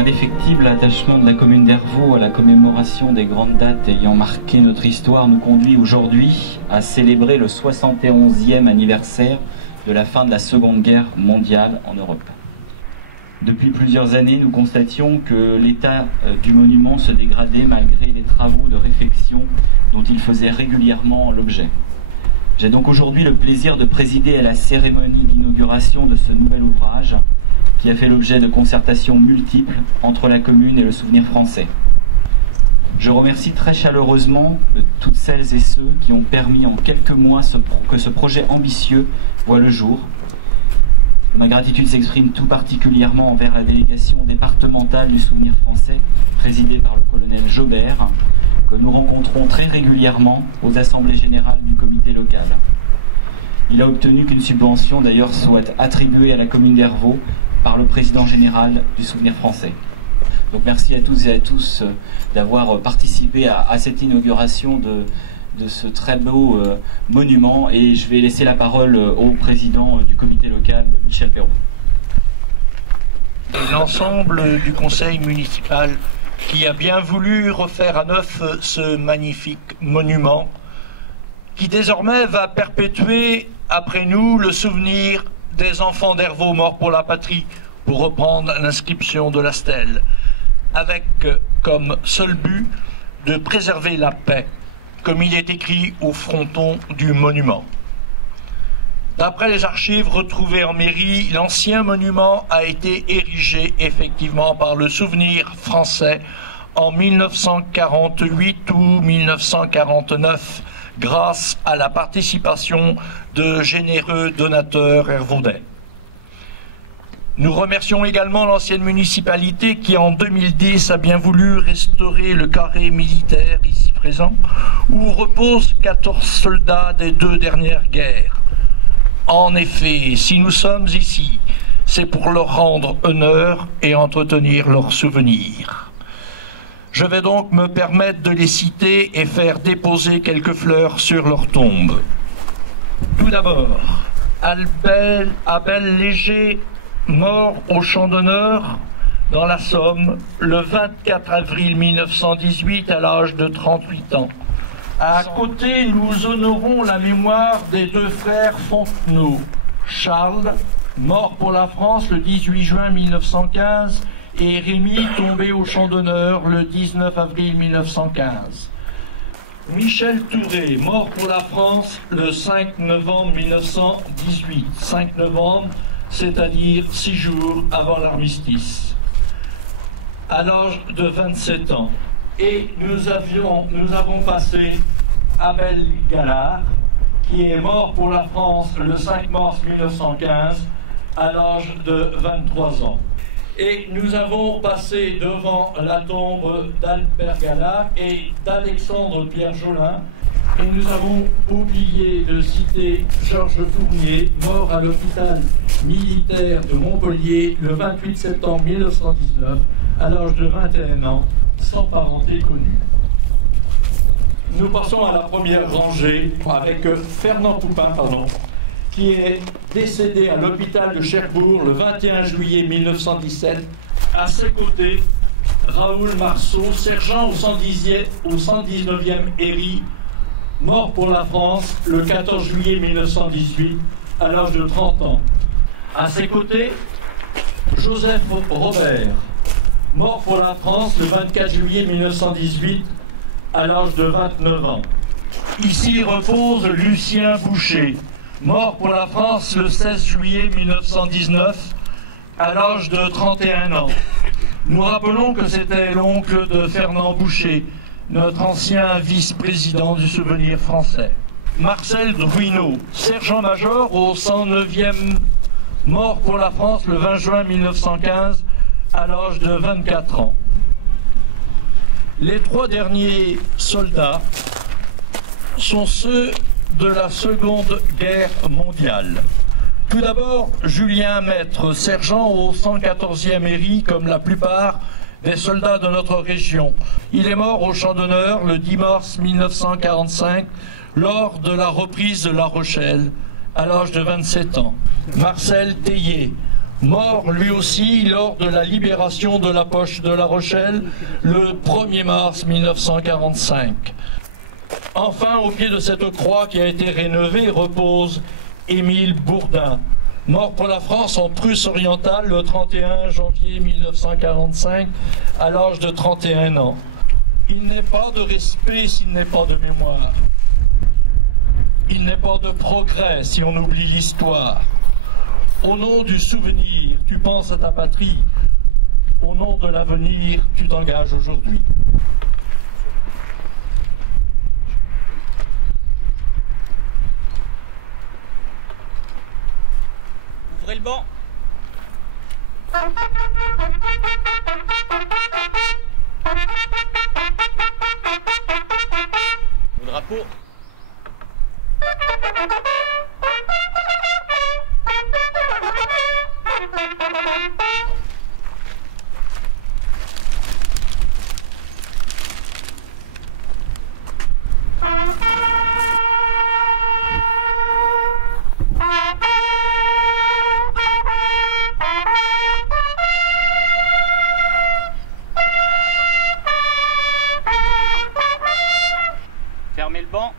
L'indéfectible attachement de la commune d'Hervaux à la commémoration des grandes dates ayant marqué notre histoire nous conduit aujourd'hui à célébrer le 71e anniversaire de la fin de la Seconde Guerre mondiale en Europe. Depuis plusieurs années, nous constations que l'état du monument se dégradait malgré les travaux de réfection dont il faisait régulièrement l'objet. J'ai donc aujourd'hui le plaisir de présider à la cérémonie d'inauguration de ce nouvel ouvrage qui a fait l'objet de concertations multiples entre la commune et le Souvenir français. Je remercie très chaleureusement toutes celles et ceux qui ont permis en quelques mois que ce projet ambitieux voit le jour. Ma gratitude s'exprime tout particulièrement envers la délégation départementale du Souvenir français, présidée par le colonel Jobert, que nous rencontrons très régulièrement aux assemblées générales du comité local. Il a obtenu qu'une subvention d'ailleurs soit attribuée à la commune d'Hervaux par le président général du Souvenir français. Donc merci à toutes et à tous d'avoir participé à cette inauguration de ce très beau monument, et je vais laisser la parole au président du comité local, Michel Perrault. L'ensemble du conseil municipal qui a bien voulu refaire à neuf ce magnifique monument qui désormais va perpétuer après nous le souvenir des enfants d'Hervaux morts pour la patrie, pour reprendre l'inscription de la stèle, avec comme seul but de préserver la paix, comme il est écrit au fronton du monument. D'après les archives retrouvées en mairie, l'ancien monument a été érigé effectivement par le Souvenir français en 1948 ou 1949, grâce à la participation de généreux donateurs hervaudais. Nous remercions également l'ancienne municipalité qui, en 2010, a bien voulu restaurer le carré militaire ici présent, où reposent 14 soldats des 2 dernières guerres. En effet, si nous sommes ici, c'est pour leur rendre honneur et entretenir leurs souvenirs. Je vais donc me permettre de les citer et faire déposer quelques fleurs sur leur tombe. Tout d'abord, Abel Léger, mort au Champ d'honneur dans la Somme le 24 avril 1918 à l'âge de 38 ans. À côté, nous honorons la mémoire des 2 frères Fontenot, Charles, mort pour la France le 18 juin 1915, et Rémy, tombé au Champ d'honneur le 19 avril 1915. Michel Touré, mort pour la France le 5 novembre 1918. 5 novembre, c'est-à-dire 6 jours avant l'armistice, à l'âge de 27 ans. Et nous avons passé Abel Gallard, qui est mort pour la France le 5 mars 1915, à l'âge de 23 ans. Et nous avons passé devant la tombe d'Albert Gallard et d'Alexandre Pierre Jolin. Et nous avons oublié de citer Georges Fournier, mort à l'hôpital militaire de Montpellier le 28 septembre 1919, à l'âge de 21 ans, sans parenté connue. Nous passons à la première rangée avec Fernand Poupin, qui est décédé à l'hôpital de Cherbourg le 21 juillet 1917. À ses côtés, Raoul Marceau, sergent au 119e Héry, mort pour la France le 14 juillet 1918, à l'âge de 30 ans. À ses côtés, Joseph Robert, mort pour la France le 24 juillet 1918, à l'âge de 29 ans. Ici repose Lucien Boucher, mort pour la France le 16 juillet 1919, à l'âge de 31 ans. Nous rappelons que c'était l'oncle de Fernand Boucher, notre ancien vice-président du Souvenir français. Marcel Druineau, sergent-major au 109e, mort pour la France le 20 juin 1915, à l'âge de 24 ans. Les 3 derniers soldats sont ceux de la Seconde Guerre mondiale. Tout d'abord, Julien Maître, sergent au 114e Héry, comme la plupart des soldats de notre région. Il est mort au Champ d'honneur le 10 mars 1945, lors de la reprise de La Rochelle, à l'âge de 27 ans. Marcel Théier, mort lui aussi lors de la libération de la poche de La Rochelle le 1er mars 1945. Enfin, au pied de cette croix qui a été rénovée, repose Émile Bourdin, mort pour la France en Prusse orientale le 31 janvier 1945 à l'âge de 31 ans. Il n'est pas de respect s'il n'est pas de mémoire. Il n'est pas de progrès si on oublie l'histoire. Au nom du souvenir, tu penses à ta patrie. Au nom de l'avenir, tu t'engages aujourd'hui. Ouvrez le banc. Le drapeau. Fermez le banc.